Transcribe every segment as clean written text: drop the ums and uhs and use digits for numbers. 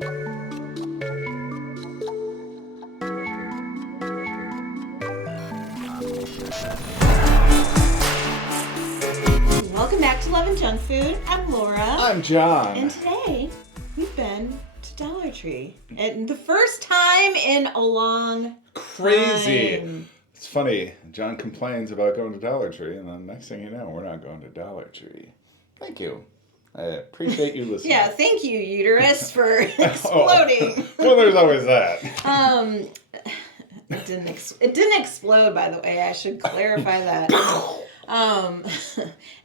Welcome back to Love and Junk Food. I'm Laura. I'm John. And today, we've been to Dollar Tree. And the first time in a long Crazy. time. It's funny. John complains about going to Dollar Tree, and then next thing you know, we're not going to Dollar Tree. Thank you. I appreciate you listening. Yeah, thank you, uterus, for exploding. Well, there's always that. It didn't explode, by the way. I should clarify that.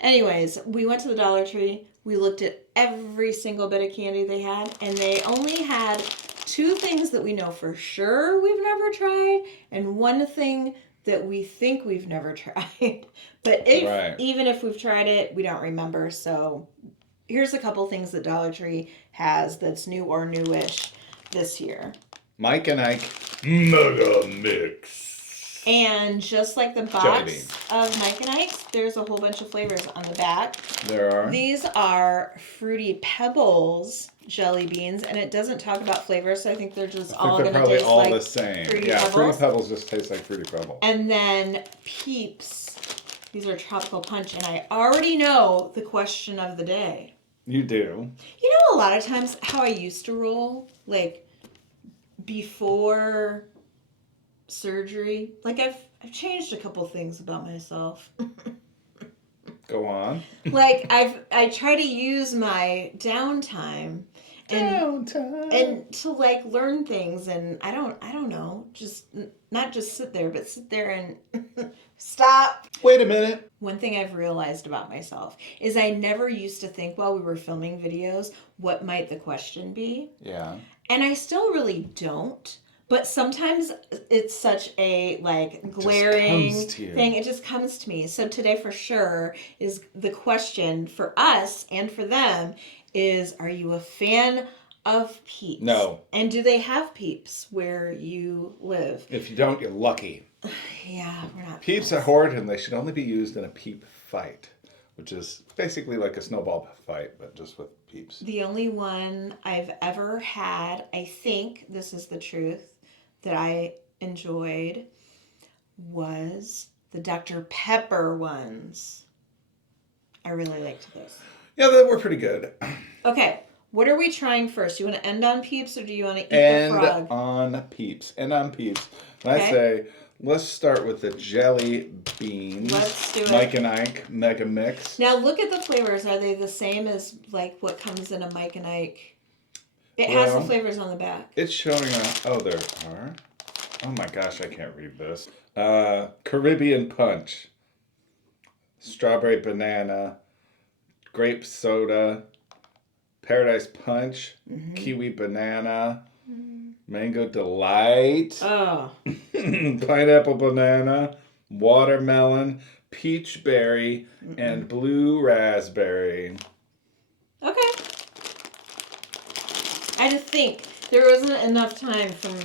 Anyways, we went to the Dollar Tree. We looked at every single bit of candy they had, and they only had two things that we know for sure we've never tried, and one thing that we think we've never tried. But even if we've tried it, we don't remember. So here's a couple things that Dollar Tree has that's new or newish this year. Mike and Ike Mega Mix. And just like the box of Mike and Ike's, there's a whole bunch of flavors on the back. There are. These are Fruity Pebbles jelly beans, and it doesn't talk about flavors, so I think they're just all going to taste all like the same. Fruity Yeah, Pebbles. Fruity Pebbles just taste like Fruity Pebbles. And then Peeps. These are Tropical Punch, and I already know the question of the day. You do. You know, a lot of times how I used to roll, like before surgery, like I've changed a couple things about myself. Go on. Like I try to use my downtime and to like learn things, and I don't know, just not just sit there, but sit there and stop. Wait a minute. One thing I've realized about myself is I never used to think while we were filming videos, what might the question be? Yeah. And I still really don't. But sometimes it's such a like glaring thing. It just comes to me. So today for sure is the question for us and for them is, are you a fan of Peeps? No. And do they have Peeps where you live? If you don't, you're lucky. Yeah, we're not. Peeps are horrid, and they should only be used in a peep fight, which is basically like a snowball fight, but just with Peeps. The only one I've ever had, I think this is the truth, that I enjoyed was the Dr. Pepper ones. I really liked those. Yeah, they were pretty good. Okay, what are we trying first? You want to end on Peeps, or do you want to eat the frog? End on Peeps. And I say, let's start with the jelly beans. Let's do it. Mike and Ike Mega Mix. Now look at the flavors. Are they the same as like what comes in a Mike and Ike? It has the flavors on the back. It's showing oh, there are. Oh my gosh, I can't read this. Caribbean Punch. Strawberry Banana. Grape Soda. Paradise Punch. Kiwi Banana. Mango Delight. Oh. Pineapple Banana. Watermelon. Peach Berry. And Blue Raspberry. Okay. I just think there wasn't enough time from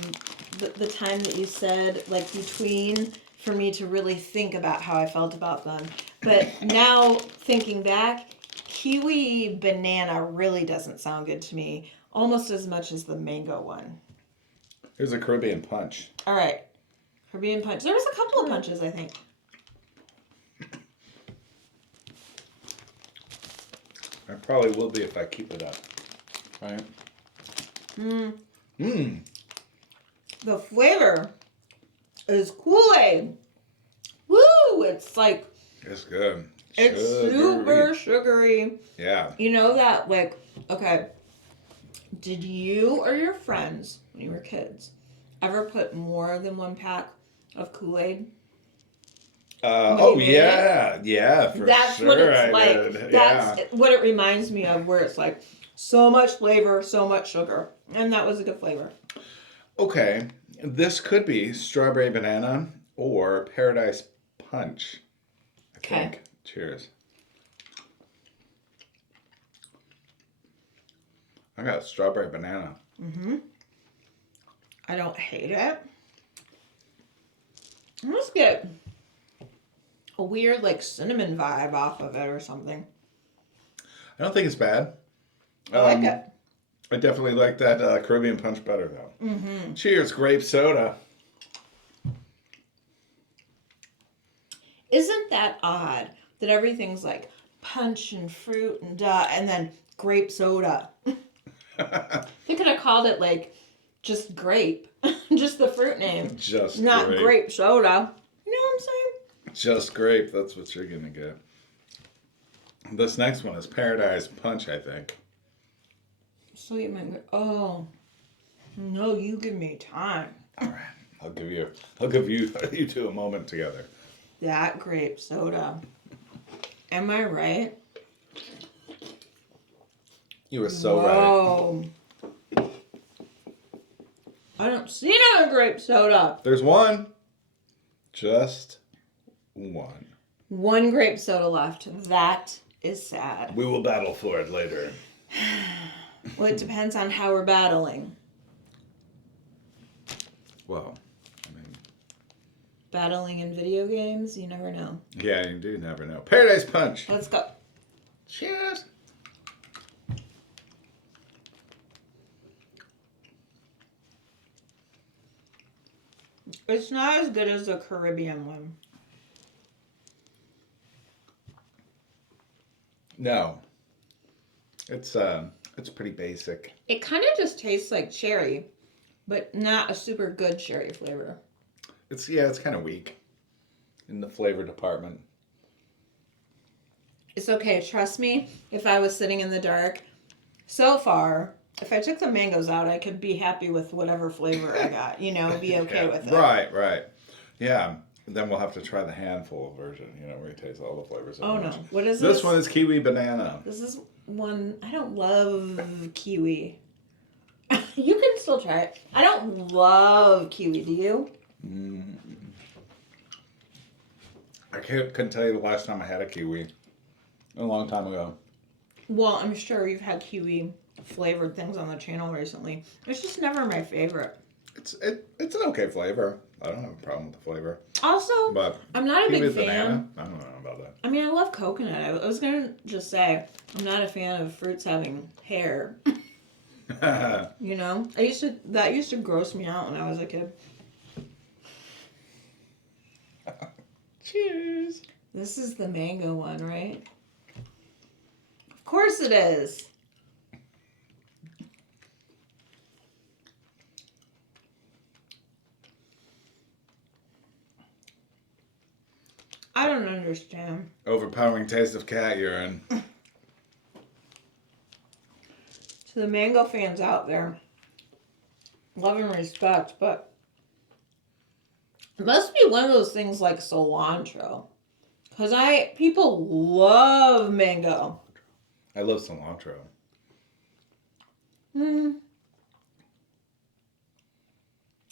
the time that you said, like, between, for me to really think about how I felt about them. But now, thinking back, kiwi banana really doesn't sound good to me, almost as much as the mango one. Here's a Caribbean Punch. All right. Caribbean Punch. There was a couple of punches, I think. I probably will be if I keep it up. Right? The flavor is Kool-Aid. Woo! It's like... It's good. It's super sugary. Yeah. You know that, like, okay, did you or your friends, when you were kids, ever put more than one pack of Kool-Aid? Yeah. Yeah, for That's sure. what it's I like. did. That's what it reminds me of, where it's like, so much flavor, so much sugar. And that was a good flavor. Okay. This could be strawberry banana or paradise punch. I think. Cheers. I got strawberry banana. I don't hate it. I just get a weird, like, cinnamon vibe off of it or something. I don't think it's bad. I like it. I definitely like that Caribbean punch better, though. Mm-hmm. Cheers, grape soda. Isn't that odd that everything's like punch and fruit and then grape soda? They could have called it like just grape, just the fruit name, Just not grape. grape soda. You know what I'm saying? Just grape. That's what you're gonna get. This next one is Paradise Punch, I think. So you might go, oh, no, you give me time. All right, I'll give you you two a moment together. That grape soda. Am I right? You were so right. Whoa. I don't see another grape soda. There's one. Just one. One grape soda left. That is sad. We will battle for it later. Well, it depends on how we're battling. Well, I mean, Battling in video games, you never know. yeah, you do never know. Paradise Punch. Let's go. Cheers. It's not as good as the Caribbean one. No. It's pretty basic. It kind of just tastes like cherry, but not a super good cherry flavor. It's kind of weak in the flavor department. It's okay. Trust me, if I was sitting in the dark, so far, if I took the mangoes out, I could be happy with whatever flavor I got. Be okay with it. Right. Yeah. Then we'll have to try the handful version, where you taste all the flavors. Oh no. What is this? This one is kiwi banana. This is one, I don't love kiwi. You can still try it. I don't love kiwi, do you? I couldn't tell you the last time I had a kiwi. A long time ago. Well, I'm sure you've had kiwi flavored things on the channel recently. It's just never my favorite. It's an okay flavor. I don't have a problem with the flavor. Also, But I'm not a kiwi big fan. banana, I don't know about that. I mean, I love coconut. I was going to just say, I'm not a fan of fruits having hair. That used to gross me out when I was a kid. Cheers. This is the mango one, right? Of course it is. I don't understand. Overpowering taste of cat urine. To the mango fans out there, love and respect, but it must be one of those things like cilantro. Because people love mango. I love cilantro. With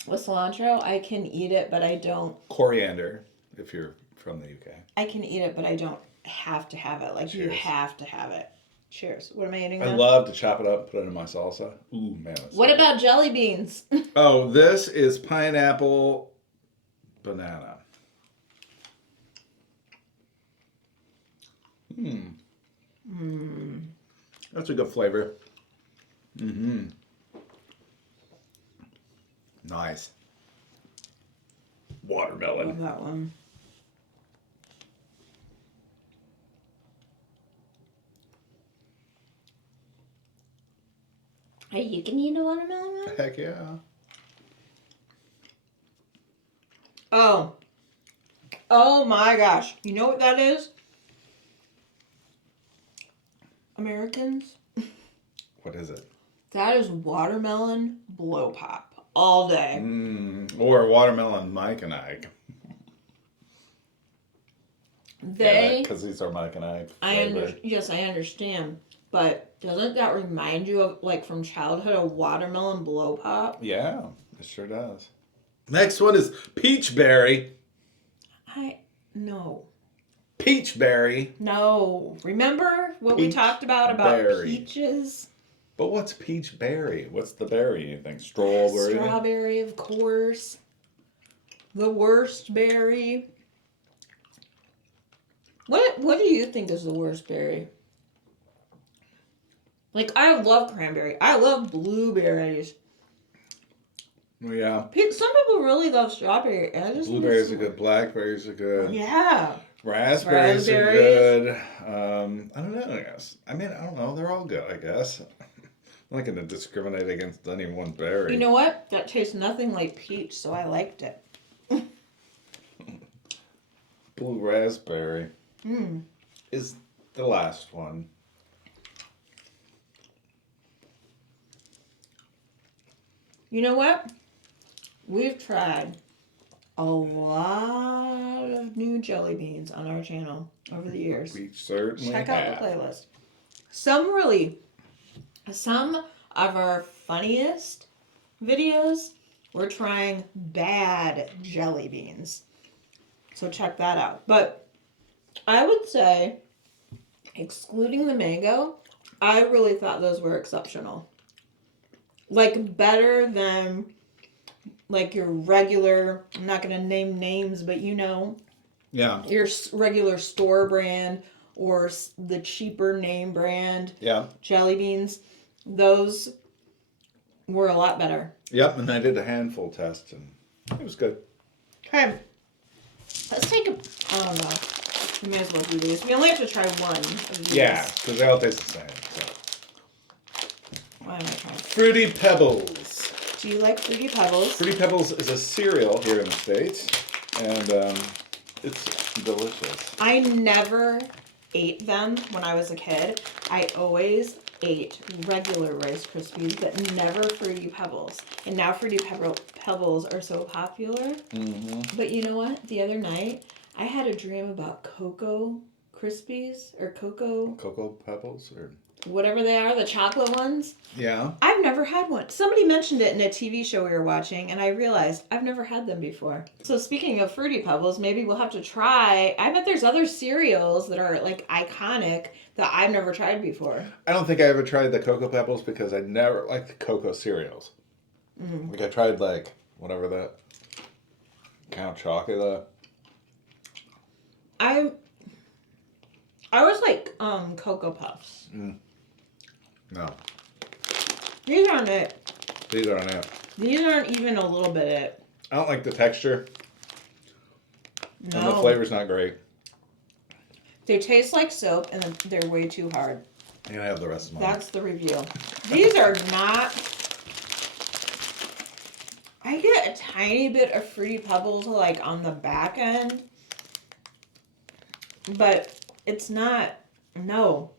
cilantro, I can eat it, but I don't. Coriander, if you're from the UK. I can eat it, but I don't have to have it. Like, Cheers. you have to have it. Cheers. What am I eating I now? love to chop it up and put it in my salsa. Ooh, man. What about jelly beans? Oh, this is pineapple banana. That's a good flavor. Nice. Watermelon. Love that one. Hey, you can eat a watermelon now? Heck yeah. Oh my gosh. You know what that is? Americans? What is it? That is watermelon blow pop all day. Or watermelon Mike and Ike. Because these are Mike and Ike. Yes, I understand. But doesn't that remind you of, like, from childhood, a watermelon blow pop? Yeah, it sure does. Next one is peach berry. No. Peach berry. No. Remember what we Peach talked about berry. peaches? But what's peach berry? What's the berry, you think? Strawberry? Strawberry, of course. The worst berry. What do you think is the worst berry? Like, I love cranberry. I love blueberries. Yeah. Some people really love strawberry. I just Blueberries are good. Blackberries are good. Yeah. Raspberries are good. I don't know, I guess. I mean, I don't know. They're all good, I guess. I'm not going to discriminate against any one berry. You know what? That tastes nothing like peach, so I liked it. Blue raspberry Mm. is the last one. You know what? We've tried a lot of new jelly beans on our channel over the years. We certainly Check have. out the playlist. Some of our funniest videos, we're trying bad jelly beans. So check that out. But I would say, excluding the mango, I really thought those were exceptional. Like, better than like your regular, I'm not going to name names, but you know, Yeah. your regular store brand or the cheaper name brand jelly beans. Those were a lot better. Yep, and I did a handful test, and it was good. Okay, let's take I don't know. We may as well do these. We only have to try one of these. Yeah, because they all taste the same. So. Why am I trying? Fruity Pebbles. Do you like Fruity Pebbles? Fruity Pebbles is a cereal here in the States, and it's delicious. I never ate them when I was a kid. I always ate regular Rice Krispies, but never Fruity Pebbles. And now Fruity Pebbles are so popular. Mm-hmm. But you know what? The other night, I had a dream about Cocoa Krispies or Cocoa Pebbles or whatever they are, the chocolate ones. Yeah. I've never had one. Somebody mentioned it in a TV show we were watching, and I realized I've never had them before. So speaking of Fruity Pebbles, maybe we'll have to try. I bet there's other cereals that are like iconic that I've never tried before. I don't think I ever tried the Cocoa Pebbles because I never liked the cocoa cereals. Mm-hmm. Like I tried like whatever that Count Chocula. I was like Cocoa Puffs. No. These aren't it. These aren't it. These aren't even a little bit it. I don't like the texture. No. And the flavor's not great. They taste like soap and they're way too hard. I'm gonna have the rest of mine. That's the review. These are not. I get a tiny bit of Fruity Pebbles like on the back end, but it's not. No.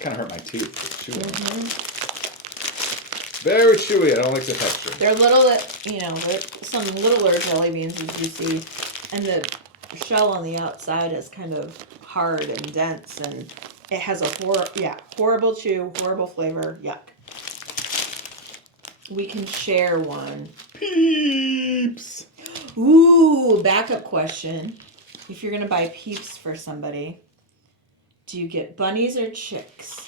Kind of hurt my teeth. It's chewy. Mm-hmm. Very chewy. I don't like the texture. They're little, they're some littler jelly beans as you see, and the shell on the outside is kind of hard and dense, and it has a horrible chew, horrible flavor. Yuck. We can share one. Peeps. Ooh, backup question. If you're gonna buy Peeps for somebody, do you get bunnies or chicks?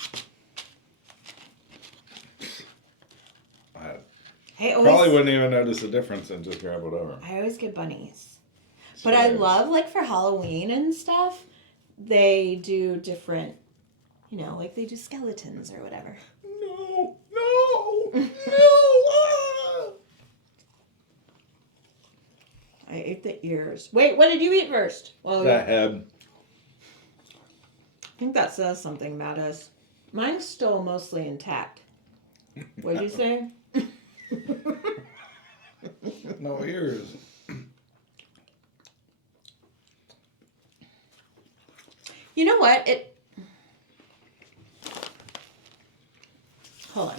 I probably wouldn't even notice the difference and just grab whatever. I always get bunnies. But I love, like, for Halloween and stuff, they do different, like they do skeletons or whatever. No. I ate the ears. Wait, what did you eat first? Well, The head. I think that says something about us. Mine's still mostly intact. What'd you say? No ears. You know what? Hold on.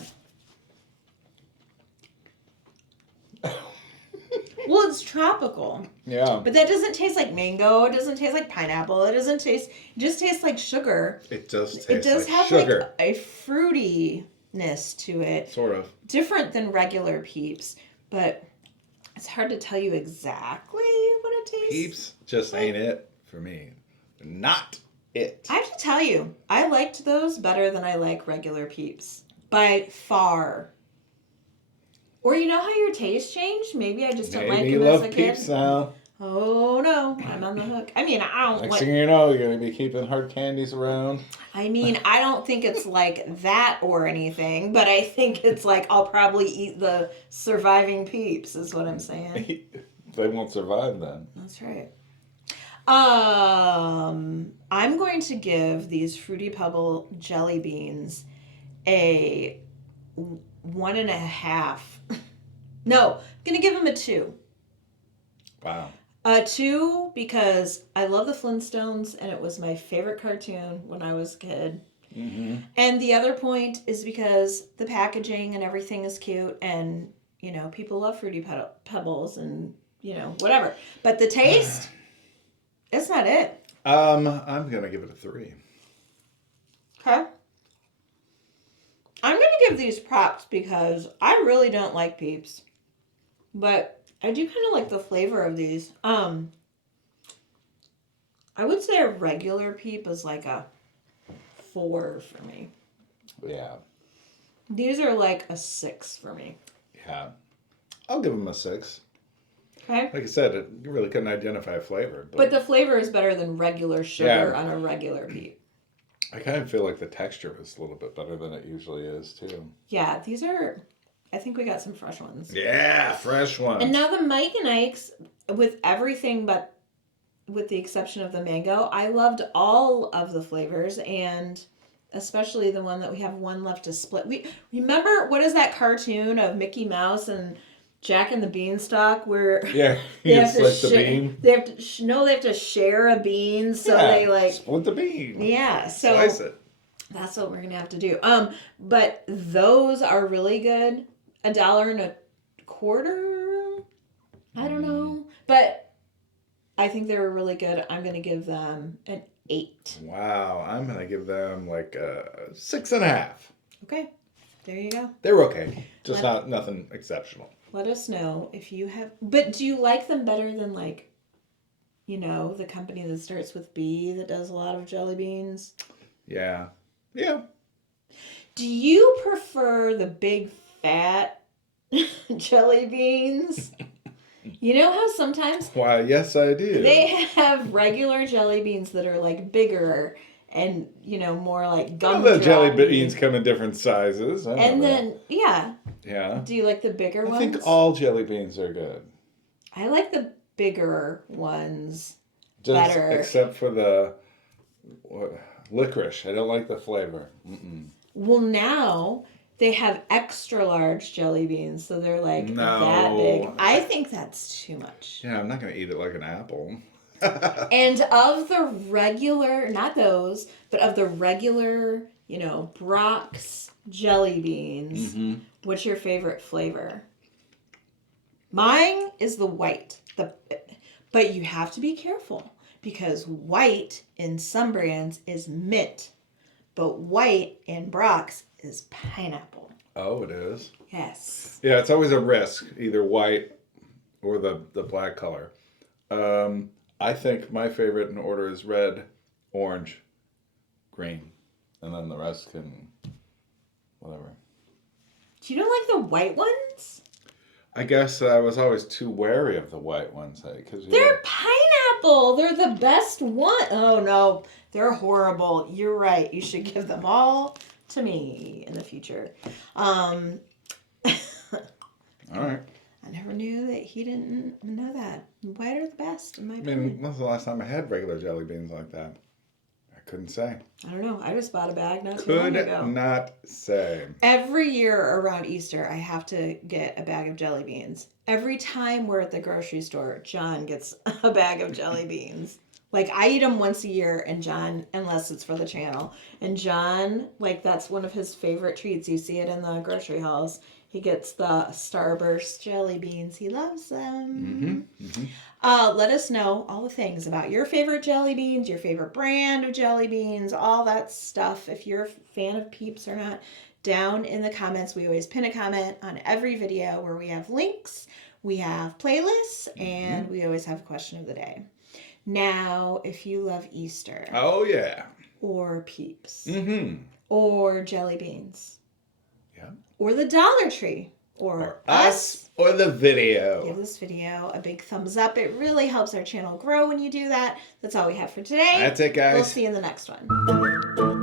Well, it's tropical. Yeah. But that doesn't taste like mango. It doesn't taste like pineapple. It just tastes like sugar. It does taste It does like have sugar. like a fruitiness to it. Sort of. Different than regular Peeps, but it's hard to tell you exactly what it tastes. Peeps just ain't it for me. Not it. I have to tell you, I liked those better than I like regular Peeps. By far. Or you know how your taste changed? Maybe I just don't like Maybe you them as love a kid. Peeps now. Oh no, I'm on the hook. I mean, I don't Next like. thing you know, you're going to be keeping hard candies around. I mean, I don't think it's like that or anything, but I think it's like I'll probably eat the surviving Peeps, is what I'm saying. They won't survive then. That's right. I'm going to give these Fruity Pebble jelly beans a 1.5. No, I'm gonna give them a 2. Wow. 2 because I love the Flintstones and it was my favorite cartoon when I was a kid. Mm-hmm. And the other point is because the packaging and everything is cute and, people love Fruity Pebbles and, whatever. But the taste, it's not it. I'm going to give it a 3. Okay. I'm going to give these props because I really don't like Peeps. But I do kind of like the flavor of these. I would say a regular Peep is like a 4 for me. Yeah. These are like a 6 for me. Yeah. I'll give them a 6. Okay. Like I said, you really couldn't identify a flavor. But the flavor is better than regular sugar Yeah. on a regular Peep. I kind of feel like the texture is a little bit better than it usually is, too. Yeah, these are... I think we got some fresh ones. Yeah, fresh ones. And now the Mike and Ike's, with everything but with the exception of the mango, I loved all of the flavors, and especially the one that we have one left to split. We remember, what is that cartoon of Mickey Mouse and Jack and the Beanstalk where Yeah, they you have to split the bean. They have to they have to share a bean, so Yeah, they like split the bean. Yeah, so Slice it. that's what we're gonna have to do. But those are really good. $1.25. I don't know, but I think they were really good. I'm gonna give them an 8. Wow, I'm gonna give them like a 6.5. Okay, there you go. They're okay, just nothing exceptional. Let us know if you have. But do you like them better than like, the company that starts with B that does a lot of jelly beans? Yeah. Yeah. Do you prefer the big fat jelly beans? You know how sometimes Why, yes, I do. they have regular jelly beans that are like bigger and more like gum. The jelly beans come in different sizes. And then Yeah. Do you like the bigger ones? I think all jelly beans are good. I like the bigger ones Just better. except for the licorice. I don't like the flavor. Mm-mm. Well, now they have extra large jelly beans, so they're like that big. I think that's too much. Yeah, I'm not going to eat it like an apple. And of the regular, not those, but of the regular, Brock's jelly beans, what's your favorite flavor? Mine is the white. But you have to be careful because white in some brands is mint, but white in Brock's is pineapple. Oh, it is? Yes. Yeah, it's always a risk, either white or the black color. I think my favorite in order is red, orange, green, and then the rest can, whatever. Do you don't like the white ones? I guess I was always too wary of the white ones. They're pineapple. They're the best one. Oh, no. They're horrible. You're right. You should give them all to me in the future. All right. I never knew that he didn't know that. White are the best, in my opinion. I mean, when was the last time I had regular jelly beans like that? I couldn't say. I don't know. I just bought a bag not too long ago. Could not say. Every year around Easter, I have to get a bag of jelly beans. Every time we're at the grocery store, John gets a bag of jelly beans. Like, I eat them once a year, and John, unless it's for the channel, and John, like, that's one of his favorite treats. You see it in the grocery hauls. He gets the Starburst jelly beans. He loves them. Let us know all the things about your favorite jelly beans, your favorite brand of jelly beans, all that stuff. If you're a fan of Peeps or not, down in the comments. We always pin a comment on every video where we have links, we have playlists, and we always have a question of the day. Now, if you love Easter. Oh, yeah. Or Peeps. Mm-hmm. Or jelly beans. Yeah. Or the Dollar Tree. or us or the video. Give this video a big thumbs up. It really helps our channel grow when you do that. That's all we have for today. That's it, guys. We'll see you in the next one.